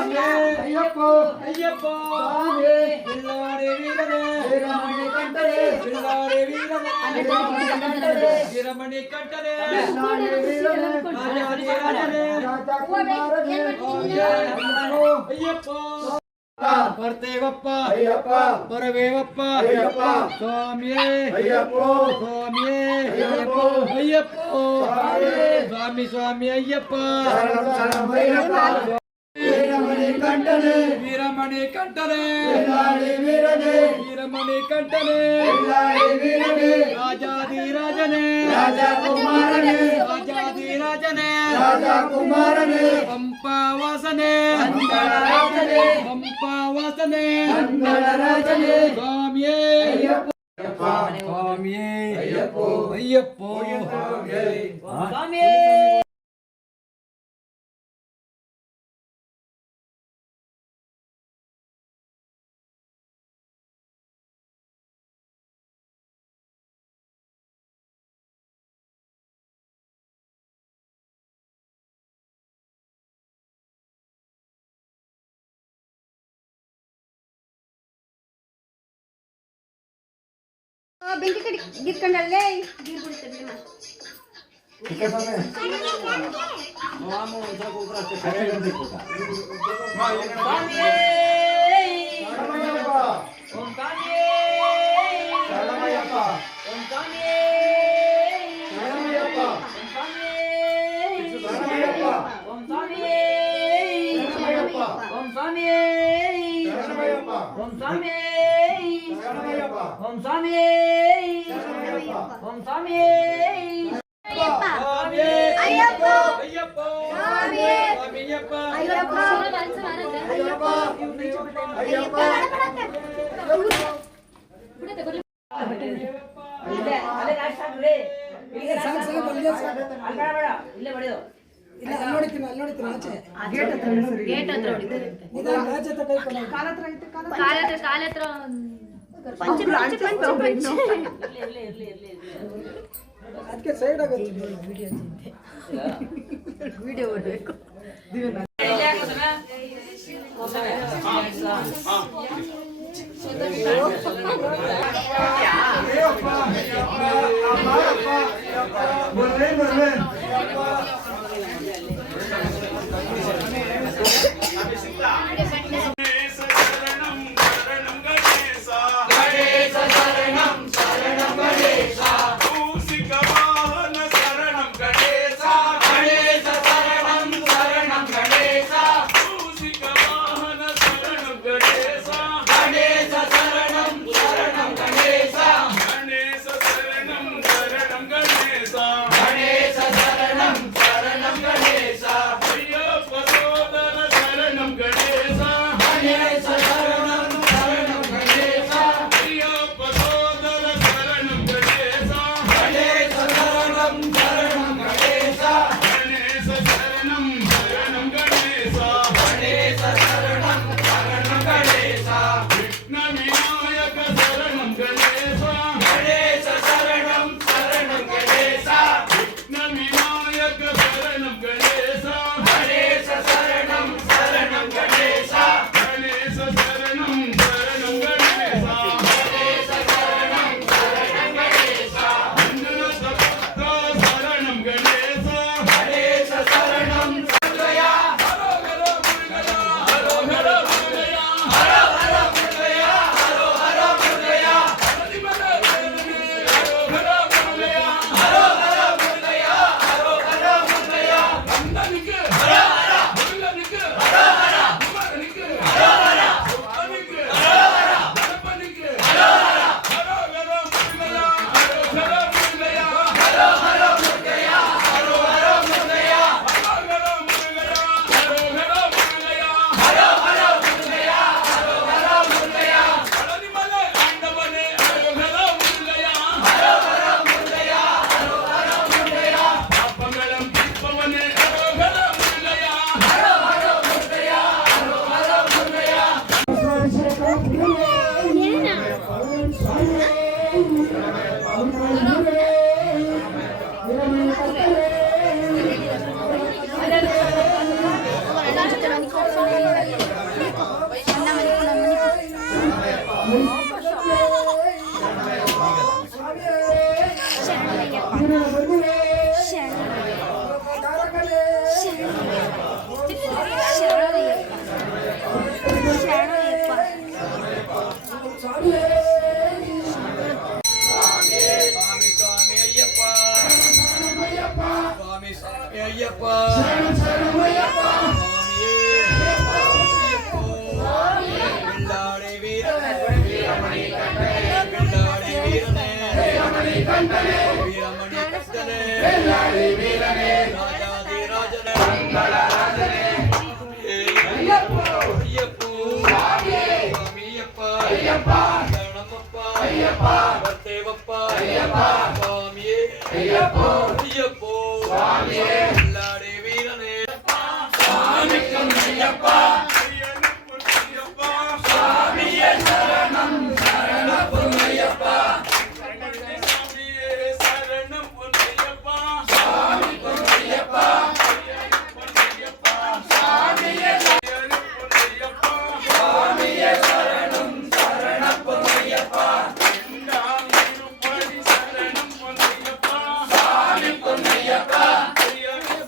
ಅಯ್ಯಪ್ಪ ಅಯ್ಯಪ್ಪ ಬಿಲ್ಲಾರೆ ವೀರನೇ ವೀರಮಣಿ ಕಂಠರೇ ಬಿಲ್ಲಾರೆ ವೀರನೇ ವೀರಮಣಿ ಕಂಠರೇ ರಾಜಾಧಿರಾಜನೇ ಅಯ್ಯಪ್ಪ ಬರ್ತೇವಪ್ಪ ಅಯ್ಯಪ್ಪ ಬರವೇವಪ್ಪ ಅಯ್ಯಪ್ಪ ಸ್ವಾಮಿಯೇ ಅಯ್ಯಪ್ಪ ಸ್ವಾಮಿಯೇ ಅಯ್ಯಪ್ಪ ಅಯ್ಯಪ್ಪ ಸ್ವಾಮಿ ಸ್ವಾಮಿ ಅಯ್ಯಪ್ಪ ವೀರಮಣಿ ಕಂಠನೆ ವೀರಮಣಿ ಕಂಠನೆ ವೀರನೇ ವೀರಮಣಿ ಕಂಠನೆ ವೀರನೇ ರಾಜಾಧಿರಾಜನೇ ರಾಜಕುಮಾರನೇ ರಾಜಾಧಿರಾಜನೇ ರಾಜಕುಮಾರನೇ ಪಂಪಾವಾಸನೆ ಅಂದಳರಾಜನೇ ಪಂಪಾವಾಸನೆ ಅಂದಳರಾಜನೇ ಸ್ವಾಮಿಯೇ ಅಯ್ಯಪ್ಪ ಸ್ವಾಮಿಯೇ ಅಯ್ಯಪ್ಪ ಅಯ್ಯಪ್ಪ ಸ್ವಾಮಿಯೇ ಬೆಂಕಿ ಕಡಿ ಗಿರ್ಕೊಂಡಲ್ಲೇ ಗೀರ್ ಬಿಡ್ತದೆ ಮಾಮು ಒಂದರ ಕೂತ್ರ ಅಷ್ಟೇ ಸರಿ ಬಂದಿತ್ತು ಸ್ವಾಮಿಯೇ ಶರಣಮಯ್ಯಪ್ಪ ಓಂ ಸ್ವಾಮಿಯೇ ಶರಣಮಯ್ಯಪ್ಪ ಓಂ ಸ್ವಾಮಿಯೇ ಶರಣಮಯ್ಯಪ್ಪ ಓಂ ಸ್ವಾಮಿಯೇ ಶರಣಮಯ್ಯಪ್ಪ ಓಂ ಸ್ವಾಮಿಯೇ ಶರಣಮಯ್ಯಪ್ಪ ಓಂ ಸ್ವಾಮಿಯೇ ಶರಣಮಯ್ಯಪ್ಪ ಓಂ ಸ್ವಾಮಿಯೇ ಶರಣಮಯ್ಯಪ್ಪ ಓಂ ಸ್ವಾಮಿಯೇ ಸ್ವಾಮಿಯೇ ಅಯ್ಯಪ್ಪ ಅಯ್ಯಪ್ಪ ಸ್ವಾಮಿಯೇ ಸ್ವಾಮಿಯಪ್ಪ ಅಯ್ಯಪ್ಪ ಅಯ್ಯಪ್ಪ ಅಯ್ಯಪ್ಪ ಇದೆ ಅಲ್ಲೇ ಲಾಸ್ಟ್ ಹಾಕ್ರಿ ಇಲ್ಲಿಗೆ ಸಾಕು ಸಾಕು ಅಲ್ಲೇ ಸಾಕು ಅಲ್ಲ ಬೇಡ ಇಲ್ಲೇ ಬಡಿಯೋ ಇಲ್ಲ ಅಲ್ಲಿ ನೋಡ್ತೀನಿ ಆಚೆ ಗೇಟ್ ಹತ್ರ ಹೊಡಿತಾರೆ ಇದು ಆಚೆ ತಕ ಕಾಲ ಹತ್ರ ಐತೆ ಕಾಲ ಹತ್ರ ಪಂಚ ಇರ್ಲಿ ಅದಕ್ಕೆ ಸೈಡ್ ಆಗುತ್ತೆ ವಿಡಿಯೋ ಓಡಬೇಕು ಗಣೇಶ சுவாமி சுவாமி ஐயப்பா சுவாமியே வெள்ளாடை வீரனே வீரமணி கண்டனே வீரமணி கண்டனே வெள்ளாடை வீரனே ராஜாதி ராஜனே மங்களராஜனே ஐயப்போ ஐயப்போ சுவாமியே சுவாமியப்பா ஐயப்பா சரணமப்பா ஐயப்பா வர்த்தேவப்பா ஐயப்பா சுவாமியே ஐயப்போ ஐயப்போ சுவாமியே வெள்ளாடை வீரனே சுவாமிக்கும் ஐயப்பா சுவாமியே சரணம் சரணம் பொன்னையப்பா சரணம் பொன்னையப்பா சுவாமி பொன்னையப்பா சுவாமியே பொன்னையப்பா சுவாமியே சரணம் சரணம் பொன்னையப்பா சரணம் பொன்னையப்பா சுவாமி பொன்னையப்பா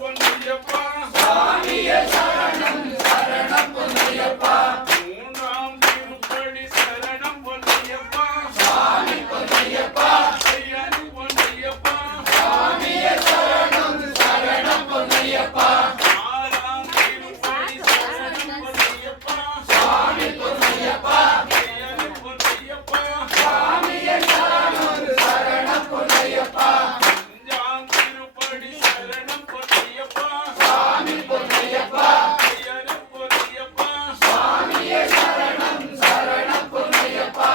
பொன்னையப்பா சுவாமியே சரணம் சரணம் பொன்னையப்பா மூன்றாம் திருப்படி சரணம் பொன்னையப்பா சுவாமி பொன்னையப்பா ஐயன் பொன்னையப்பா சுவாமியே சரணம் சரணம் பொன்னையப்பா ஆறாம் திருப்படி சரணம் பொன்னையப்பா சுவாமி பொன்னையப்பா ஐயன் பொன்னையப்பா சுவாமியே சரணம் சரணம் பொன்னையப்பா அஞ்சாம் திருப்படி சரணம் பொன்னையப்பா சுவாமி பொன்னையப்பா ஐயன் பொன்னையப்பா சுவாமியே சரணம் சரணம் பொன்னையப்பா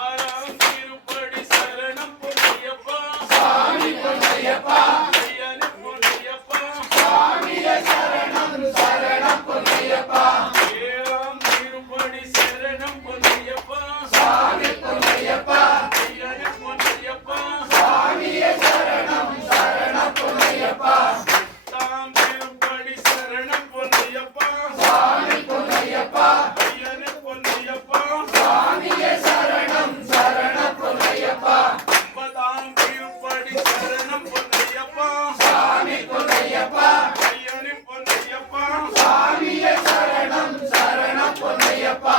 ஆறாம் திருப்படி சரணம் பொன்னையப்பா சுவாமி பொன்னையப்பா ஐயன் பொன்னையப்பா சுவாமியே சரணம் சரணம் பொன்னையப்பா ஏழாம் திருப்படி சரணம் பொன்னையப்பா சுவாமி பொன்னையப்பா ஐயன் பொன்னையப்பா சுவாமியே சரணம் சரணம் பொன்னையப்பா எட்டாம் திருப்படி சரணம் பொன்னையப்பா சுவாமி பொன்னையப்பா ஐயன் பொன்னையப்பா சுவாமியே சரணம் சரணம் பொன்னையப்பா ஒன்பதாம் திருப்படி சரணம் பொன்னையப்பா சுவாமி பொன்னையப்பா ஐயன் பொன்னையப்பா சுவாமியே சரணம் சரணம் பொன்னையப்பா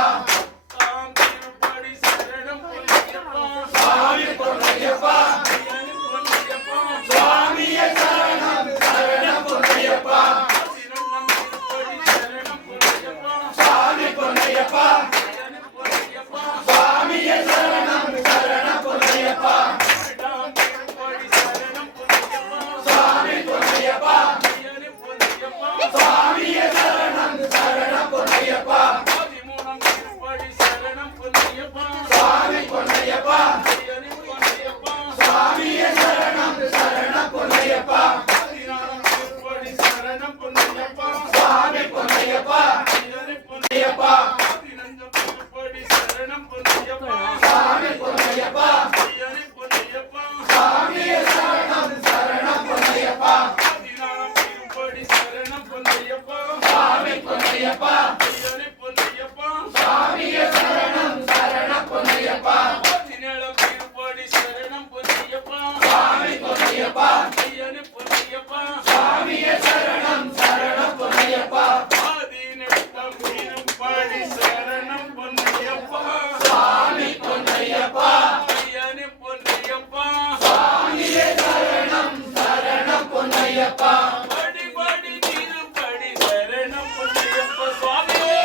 பத்தாம் திருப்படி சரணம் பொன்னையப்பா சுவாமி பொன்னையப்பா ஐயன் பொன்னையப்பா சுவாமியே சரணம் சரணம் பொன்னையப்பா பதினொன்றாம் திருப்படி சரணம் பொன்னையப்பா சுவாமி பொன்னையப்பா ஐயன் பொன்னையப்பா சுவாமியே சரணம் சரணம் பொன்னையப்பா பன்னிரண்டாம் திருப்படி சரணம் பொன்னையப்பா சுவாமி பொன்னையப்பா ஐயன் பொன்னையப்பா சுவாமியே சரணம் சரணம் பொன்னையப்பா பதிமூணாம் திருப்படி சரணம் பொன்னையப்பா சுவாமி பொன்னையப்பா ஐயன் பொன்னையப்பா சுவாமியே சரணம் சரணம் பொன்னையப்பா பதினாறாம் திருப்படி சரணம் பொன்னையப்பா சுவாமி பொன்னையப்பா ஐயன் பொன்னையப்பா பதினஞ்சாம் திருப்படி சரணம் பொன்னையப்பா சுவாமி பொன்னையப்பா ஐயன் பொன்னையப்பா சுவாமியே சரணம் சரணம் பொன்னையப்பா பதினாறாம் திருப்படி சரணம் பொன்னையப்பா சுவாமி பொன்னையப்பா ஐயன் பொன்னையப்பா சுவாமியே சரணம் சரணம் பொன்னையப்பா பதினேழாம் திருப்படி சரணம் பொன்னையப்பா சுவாமி பொன்னையப்பா ஐயன் பொன்னையப்பா சுவாமியே சரணம் சரணம் பொன்னையப்பா பதினெட்டாம் திருப்படி சரணம் பொன்னையப்பா சுவாமி பொன்னையப்பா ஐயன் பொன்னையப்பா சுவாமியே சரணம் சரணம் பொன்னையப்பா படி படி திருப்படி சரணம் பொன்னையப்பா சுவாமியே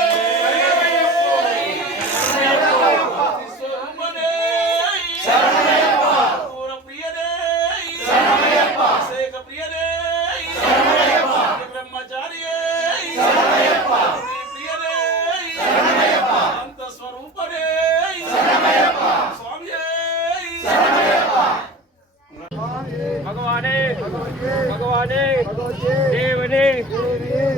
சோமனே சரணமய்யப்பா பூரப்பிரியனே சரணமய்யப்பா சேக பிரியனே சரணமய்யப்பா பிரம்மச்சாரியே சரணமய்யப்பா பிரியனே சரணமய்யப்பா அந்த ஸ்வரூபனே சரணமய்யப்பா சுவாமியே சரணமய்யப்பா भगवाने भगवाने देवने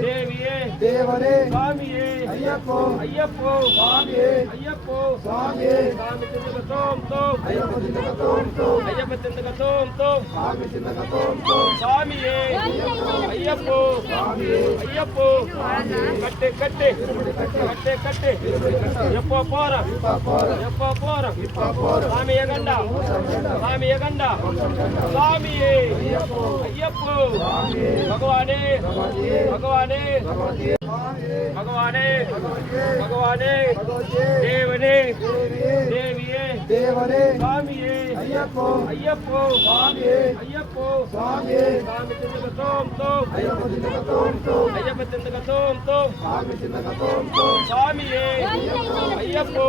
देविये தேவனே स्वामिये ஐயப்போ अय्यप्पो சுவாமியே अय्यप्पो சுவாமியே स्वामी चिंतक तोम तोम ஐயப்ப சிந்தக தோம் தோம் अय्यप्प चिंतक तोम तोम சுவாமி சிந்தக தோம் தோம் स्वामिये अय्यप्पो अय्यप्पो कट्टे कट्टे कट्टे कट्टे यप्पो पोरा यप्पो पोरा स्वामी यगंड स्वामी यगंड स्वामिये अय्यप्पो भगवाने भगवाने பகவானே பகவானே தேவனே தேவியே தேவனே சாமியே ஐயப்போ ஐயப்போ சுவாமியே ஐயப்போ சுவாமியே சாமி சிந்தக தோம் தோம் ஐயப்ப சிந்தக தோம் தோம் ஐயப்ப சிந்தக தோம் தோம் சாமி சிந்தக தோம் தோம் சாமியே ஐயப்போ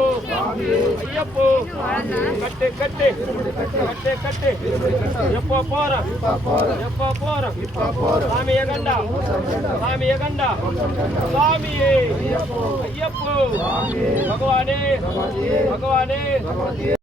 ஐயப்போ கட்டு கட்டு கட்டு கட்டு எப்போ போறோம் எப்போ போறோம் சாமியை கண்டா சாமியை கண்டா சாமியே ஐயப்போ பகவானே பகவானே